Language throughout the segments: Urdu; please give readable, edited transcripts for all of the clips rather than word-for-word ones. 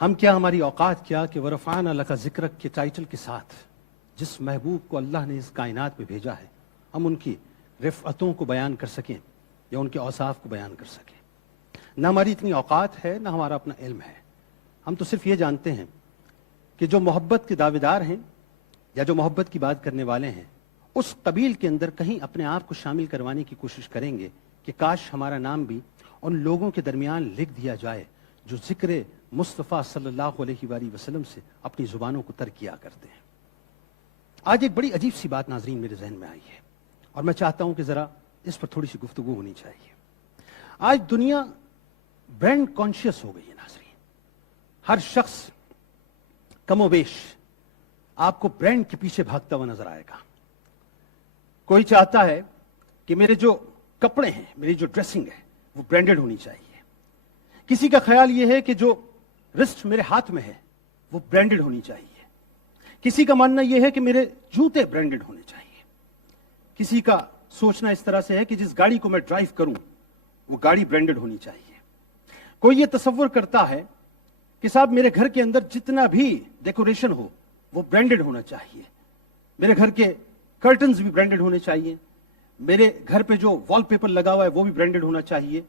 ہم کیا، ہماری اوقات کیا کہ ورفعنا لک ذکرک کے ٹائٹل کے ساتھ جس محبوب کو اللہ نے اس کائنات میں بھیجا ہے، ہم ان کی رفعتوں کو بیان کر سکیں یا ان کے اوصاف کو بیان کر سکیں۔ نہ ہماری اتنی اوقات ہے، نہ ہمارا اپنا علم ہے۔ ہم تو صرف یہ جانتے ہیں کہ جو محبت کے دعوے دار ہیں یا جو محبت کی بات کرنے والے ہیں، اس قبیل کے اندر کہیں اپنے آپ کو شامل کروانے کی کوشش کریں گے کہ کاش ہمارا نام بھی ان لوگوں کے درمیان لکھ دیا جائے جو ذکر مصطفیٰ صلی اللہ علیہ وآلہ وسلم سے اپنی زبانوں کو تر کیا کرتے ہیں۔ آج ایک بڑی عجیب سی بات ناظرین میرے ذہن میں آئی ہے اور میں چاہتا ہوں کہ ذرا اس پر تھوڑی سی گفتگو ہونی چاہیے۔ آج دنیا برانڈ کانشیس ہو گئی ہے ناظرین۔ ہر شخص کم و بیش آپ کو برانڈ کے پیچھے بھاگتا ہوا نظر آئے گا۔ کوئی چاہتا ہے کہ میرے جو کپڑے ہیں، میری جو ڈریسنگ ہے وہ برانڈڈ ہونی چاہیے۔ کسی کا خیال یہ ہے کہ جو رسٹ میرے ہاتھ میں ہے وہ برانڈڈ ہونی چاہیے۔ کسی کا ماننا یہ ہے کہ میرے جوتے برانڈڈ ہونے چاہیے۔ کسی کا سوچنا اس طرح سے ہے کہ جس گاڑی کو میں ڈرائیو کروں وہ گاڑی برانڈڈ ہونی چاہیے۔ کوئی یہ تصور کرتا ہے کہ صاحب میرے گھر کے اندر جتنا بھی ڈیکوریشن ہو وہ برانڈڈ ہونا چاہیے۔ میرے گھر کے کرٹنز بھی برانڈڈ ہونے چاہیے۔ میرے گھر پہ جو وال پیپر لگا ہوا ہے وہ بھی برانڈڈ ہونا چاہیے۔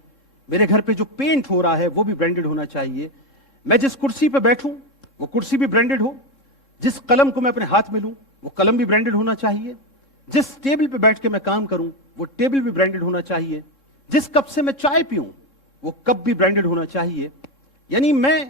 میرے گھر پہ جو پینٹ ہو رہا ہے وہ بھی برانڈڈ ہونا چاہیے۔ میں جس کرسی پہ بیٹھوں وہ کرسی بھی برانڈڈ ہو۔ جس قلم کو میں اپنے ہاتھ میں لوں وہ قلم بھی برانڈڈ ہونا چاہیے۔ جس ٹیبل پہ بیٹھ کے میں کام کروں وہ ٹیبل بھی برانڈڈ ہونا چاہیے۔ جس کپ سے میں چائے پیوں وہ کپ بھی برانڈڈ ہونا چاہیے۔ یعنی میں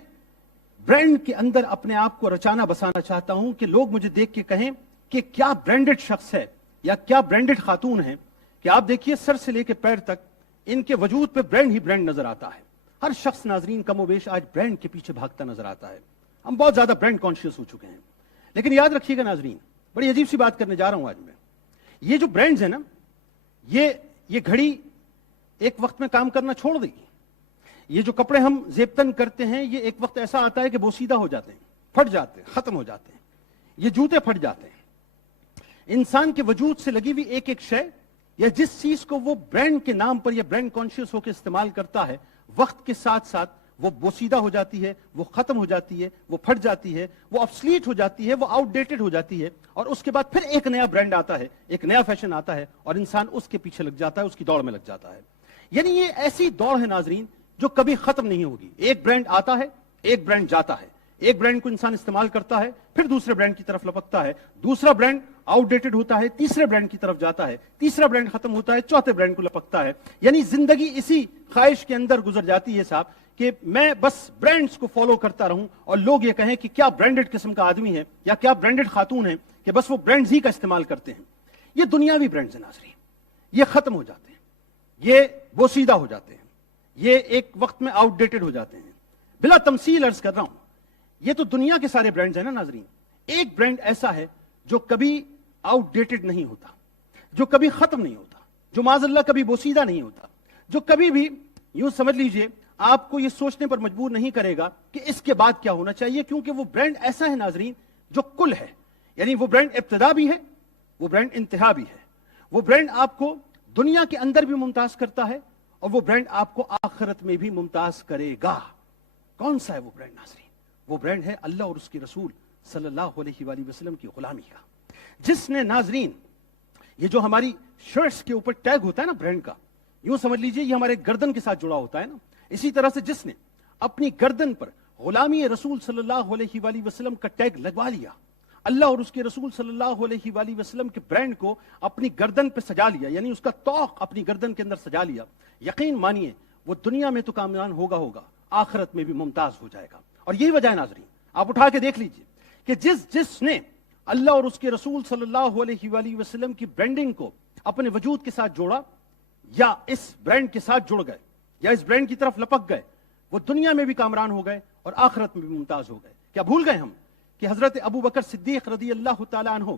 برانڈ کے اندر اپنے آپ کو رچانا بسانا چاہتا ہوں کہ لوگ مجھے دیکھ کے کہیں کہ کیا برانڈڈ شخص ہے یا کیا برانڈڈ خاتون ہے، کہ آپ دیکھیے سر سے لے کے پیر تک ان کے وجود پہ برانڈ ہی برانڈ نظر آتا ہے۔ ہر شخص ناظرین کم و بیش آج برانڈ کے پیچھے بھاگتا نظر آتا ہے۔ ہم بہت زیادہ برانڈ کانشیس ہو چکے ہیں۔ لیکن یاد رکھیے گا ناظرین، بڑی عجیب سی بات کرنے جا رہا ہوں آج میں۔ یہ جو برانڈز ہیں نا، یہ گھڑی ایک وقت میں کام کرنا چھوڑ دے گی۔ یہ جو کپڑے ہم زیبتن کرتے ہیں یہ ایک وقت ایسا آتا ہے کہ بوسیدہ ہو جاتے ہیں، پھٹ جاتے ہیں، ختم ہو جاتے ہیں۔ یہ جوتے پھٹ جاتے ہیں۔ انسان کے وجود سے لگی ہوئی ایک ایک شے یا جس چیز کو وہ برانڈ کے نام پر یا برانڈ کانشیس ہو کے استعمال کرتا ہے، وقت کے ساتھ ساتھ وہ بوسیدہ ہو جاتی ہے، وہ ختم ہو جاتی ہے، وہ پھٹ جاتی ہے، وہ obsolete ہو جاتی ہے، وہ آؤٹ ڈیٹڈ ہو جاتی ہے، اور اس کے بعد پھر ایک نیا برانڈ آتا ہے، ایک نیا فیشن آتا ہے اور انسان اس کے پیچھے لگ جاتا ہے، اس کی دوڑ میں لگ جاتا ہے۔ یعنی یہ ایسی دوڑ ہے ناظرین جو کبھی ختم نہیں ہوگی۔ ایک برانڈ آتا ہے، ایک برانڈ جاتا ہے، ایک برانڈ کو انسان استعمال کرتا ہے، پھر دوسرے برانڈ کی طرف لپکتا ہے، دوسرا برانڈ آؤٹ ڈیٹڈ ہوتا ہے، تیسرے برانڈ کی طرف جاتا ہے، تیسرا برانڈ ختم ہوتا ہے، چوتھے برانڈ کو لپکتا ہے۔ یعنی زندگی اسی خواہش کے اندر گزر جاتی ہے صاحب کہ میں بس برانڈز کو فالو کرتا رہوں اور لوگ یہ کہیں کہ کیا برانڈڈ قسم کا آدمی ہے یا کیا برانڈڈ خاتون ہے کہ بس وہ برانڈز ہی کا استعمال کرتے ہیں۔ یہ دنیاوی برانڈز ہیں ناظرین، یہ ختم ہو جاتے ہیں، یہ بوسیدہ ہو جاتے ہیں، یہ ایک وقت میں آؤٹ ڈیٹڈ ہو جاتے ہیں۔ بلا تمثیل عرض کر رہا ہوں، یہ تو دنیا کے سارے برانڈز ہیں نا ناظرین۔ ایک برانڈ ایسا ہے جو کبھی آؤٹ ڈیٹڈ نہیں ہوتا، جو کبھی ختم نہیں ہوتا، جو معاذ اللہ کبھی بوسیدہ نہیں ہوتا، جو کبھی بھی یوں سمجھ لیجئے آپ کو یہ سوچنے پر مجبور نہیں کرے گا کہ اس کے بعد کیا ہونا چاہیے، کیونکہ وہ برانڈ ایسا ہے ناظرین جو کل ہے۔ یعنی وہ برانڈ ابتدا بھی ہے، وہ برانڈ انتہا بھی ہے۔ وہ برانڈ آپ کو دنیا کے اندر بھی ممتاز کرتا ہے اور وہ برانڈ آپ کو آخرت میں بھی ممتاز کرے گا۔ کون سا ہے وہ برانڈ ناظرین؟ وہ برانڈ ہے اللہ اور اس کے رسول صلی اللہ علیہ وآلہ وسلم کی غلامی کا۔ جس نے ناظرین یہ جو ہماری شرٹس کے اوپر ٹیگ ہوتا ہے نا برانڈ کا، یوں سمجھ لیجئے یہ ہمارے گردن کے ساتھ جڑا ہوتا ہے نا، اسی طرح سے جس نے اپنی گردن پر غلامی رسول صلی اللہ علیہ وآلہ وسلم کا ٹیگ لگوا لیا، اللہ اور اس کے رسول صلی اللہ علیہ وآلہ وسلم کے برانڈ کو اپنی گردن پہ سجا لیا، یعنی اس کا طوق اپنی گردن کے اندر سجا لیا، یقین مانیے وہ دنیا میں تو کامیاب ہوگا، آخرت میں بھی ممتاز ہو جائے گا۔ اور یہی وجہ ہے ناظرین، آپ اٹھا کے دیکھ لیجئے کہ جس نے اللہ اور اس کے رسول صلی اللہ علیہ وآلہ وسلم کی برانڈنگ کو اپنے وجود کے ساتھ جوڑا یا اس برانڈ کے ساتھ جڑ گئے یا اس برانڈ کی طرف لپک گئے، وہ دنیا میں بھی کامران ہو گئے اور آخرت میں بھی ممتاز ہو گئے۔ کیا بھول گئے ہم کہ حضرت ابو بکر صدیق رضی اللہ تعالیٰ عنہ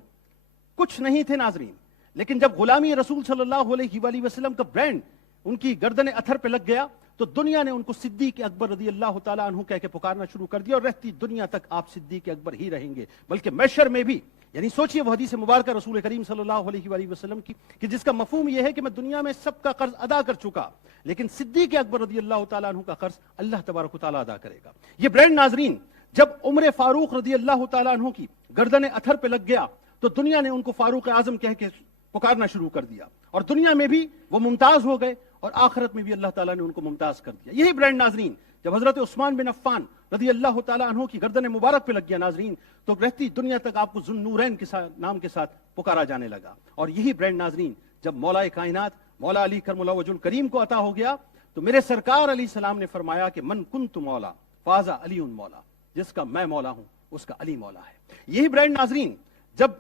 کچھ نہیں تھے ناظرین، لیکن جب غلامی رسول صلی اللہ علیہ وآلہ وسلم کا برانڈ ان کی گردن اتھر پہ لگ گیا تو دنیا نے ان کو صدیق اکبر رضی اللہ تعالیٰ عنہ کہہ کے پکارنا شروع کر دیا، اور رہتی دنیا تک آپ صدیق اکبر ہی رہیں گے، بلکہ محشر میں بھی، یعنی سوچئے وہ حدیث مبارکہ رسول کریم صلی اللہ علیہ وآلہ وسلم کی کہ جس کا مفہوم یہ ہے کہ میں دنیا میں سب کا قرض ادا کر چکا، لیکن صدیق اکبر رضی اللہ تعالیٰ عنہ کا قرض اللہ تبارک و تعالیٰ ادا کرے گا۔ یہ برانڈ ناظرین جب عمر فاروق رضی اللہ تعالیٰ عنہ کی گردن اتھر پہ لگ گیا تو دنیا نے ان کو فاروق اعظم کہہ کے پکارنا شروع کر دیا، اور دنیا میں بھی وہ ممتاز ہو گئے اور آخرت میں بھی اللہ تعالیٰ نے ان کو ممتاز کر دیا۔ یہی برانڈ ناظرین جب حضرت عثمان بن عفان رضی اللہ تعالیٰ عنہ کی گردن مبارک پہ لگ گیا ناظرین، تو رہتی دنیا تک آپ کو ذو النورین کے نام کے ساتھ پکارا جانے لگا۔ اور یہی برانڈ ناظرین جب مولا کائنات مولا علی کرم اللہ وجہ الکریم کو عطا ہو گیا تو میرے سرکار علیہ السلام نے فرمایا کہ من کنت مولا فازا علی مولا، جس کا میں مولا ہوں اس کا علی مولا ہے۔ یہی برانڈ ناظرین جب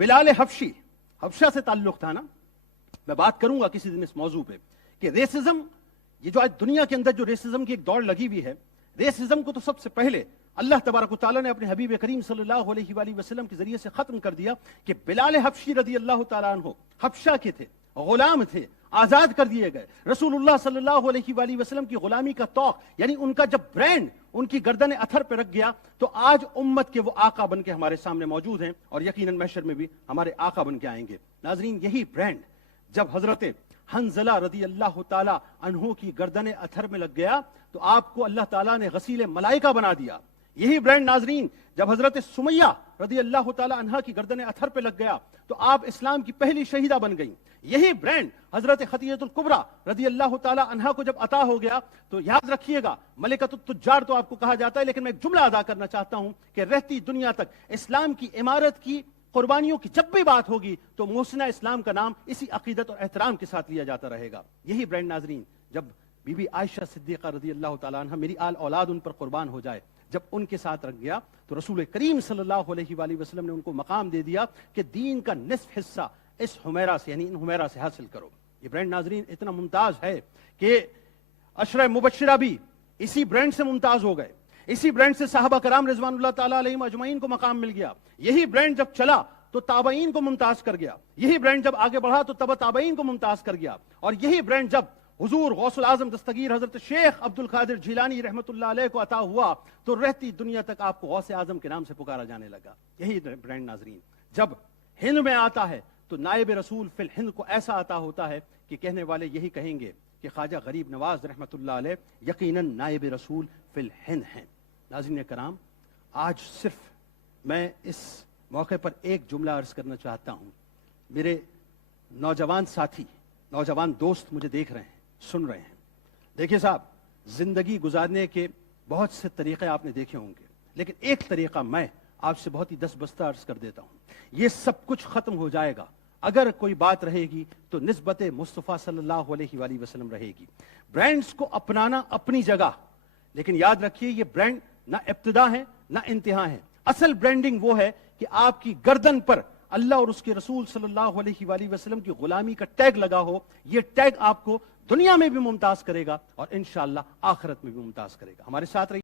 بلال حبشی، حبشہ سے تعلق تھا نا، میں بات کروں گا کسی دن اس موضوع پہ کہ ریسزم، یہ جو آج دنیا کے اندر جو ریسزم کی ایک دوڑ لگی ہوئی ہے، ریسزم کو تو سب سے پہلے اللہ تبارک و تعالیٰ نے اپنے حبیب کریم صلی اللہ علیہ وآلہ وسلم کے ذریعے سے ختم کر دیا کہ بلال حبشی رضی اللہ تعالیٰ عنہ حبشہ کے تھے، غلام تھے، آزاد کر دیے گئے، رسول اللہ صلی اللہ علیہ وآلہ وسلم کی غلامی کا توق، یعنی ان کا جب برانڈ ان کی گردن اتھر پہ رکھ گیا تو آج امت کے وہ آقا بن کے ہمارے سامنے موجود ہیں، اور یقیناً محشر میں بھی ہمارے آقا بن کے آئیں گے۔ ناظرین یہی برانڈ جب حضرت حنظلہ رضی اللہ تعالیٰ عنہ کی گردن اتھر میں لگ گیا تو آپ کو اللہ تعالیٰ نے غسیل ملائکہ بنا دیا۔ یہی برانڈ ناظرین جب حضرت سمیہ رضی اللہ تعالیٰ عنہ کی گردن اتھر پہ لگ گیا تو آپ اسلام کی پہلی شہیدہ بن گئیں۔ یہی برانڈ حضرت خدیجہ الکبریٰ رضی اللہ تعالیٰ عنہ کو جب عطا ہو گیا تو یاد رکھیے گا، ملکۃ التجار تو آپ کو کہا جاتا ہے، لیکن میں ایک جملہ ادا کرنا چاہتا ہوں کہ رہتی دنیا تک اسلام کی عمارت کی قربانیوں کی جب بھی بات ہوگی تو محسنہ اسلام کا نام اسی عقیدت اور احترام کے ساتھ لیا جاتا رہے گا۔ یہی برانڈ ناظرین جب بی بی عائشہ صدیقہ رضی اللہ تعالیٰ عنہ، میری آل اولاد ان پر قربان ہو جائے، جب ان کے ساتھ رکھ گیا تو رسول کریم صلی اللہ علیہ وآلہ وسلم نے ان کو مقام دے دیا کہ دین کا نصف حصہ اس حمیرہ سے، یعنی ان حمیرہ سے حاصل کرو۔ یہ برانڈ ناظرین اتنا ممتاز ہے کہ عشرہ مبشرہ بھی اسی برانڈ سے ممتاز ہو گئے، اسی برانڈ سے صحابہ کرام رضوان اللہ تعالیٰ علیہم اجمعین کو مقام مل گیا۔ یہی برانڈ جب چلا تو تابعین کو ممتاز کر گیا، یہی برانڈ جب آگے بڑھا تو تبع تابعین کو ممتاز کر گیا، اور یہی برانڈ جب حضور غوث العظم دستگیر حضرت شیخ عبد القادر جیلانی رحمۃ اللہ علیہ کو عطا ہوا تو رہتی دنیا تک آپ کو غوث اعظم کے نام سے پکارا جانے لگا۔ یہی برانڈ ناظرین جب ہند میں آتا ہے تو نائب رسول فی الہند کو ایسا عطا ہوتا ہے کہ کہنے والے یہی کہیں گے کہ خواجہ غریب نواز رحمۃ اللہ علیہ یقیناً نائب رسول فی الہند ہیں۔ ناظرین کرام، آج صرف میں اس موقع پر ایک جملہ عرض کرنا چاہتا ہوں۔ میرے نوجوان ساتھی، نوجوان دوست مجھے دیکھ رہے ہیں، سن رہے ہیں۔ دیکھیے صاحب، زندگی گزارنے کے بہت سے طریقے آپ نے دیکھے ہوں گے، لیکن ایک طریقہ میں آپ سے بہت ہی دس بستہ عرض کر دیتا ہوں۔ یہ سب کچھ ختم ہو جائے گا، اگر کوئی بات رہے گی تو نسبت مصطفیٰ صلی اللہ علیہ وآلہ وسلم رہے گی۔ برانڈز کو اپنانا اپنی جگہ، لیکن یاد رکھیے یہ برانڈ نہ ابتدا ہے نہ انتہا ہے۔ اصل برانڈنگ وہ ہے کہ آپ کی گردن پر اللہ اور اس کے رسول صلی اللہ علیہ وآلہ وسلم کی غلامی کا ٹیگ لگا ہو۔ یہ ٹیگ آپ کو دنیا میں بھی ممتاز کرے گا اور انشاءاللہ آخرت میں بھی ممتاز کرے گا۔ ہمارے ساتھ رہیے۔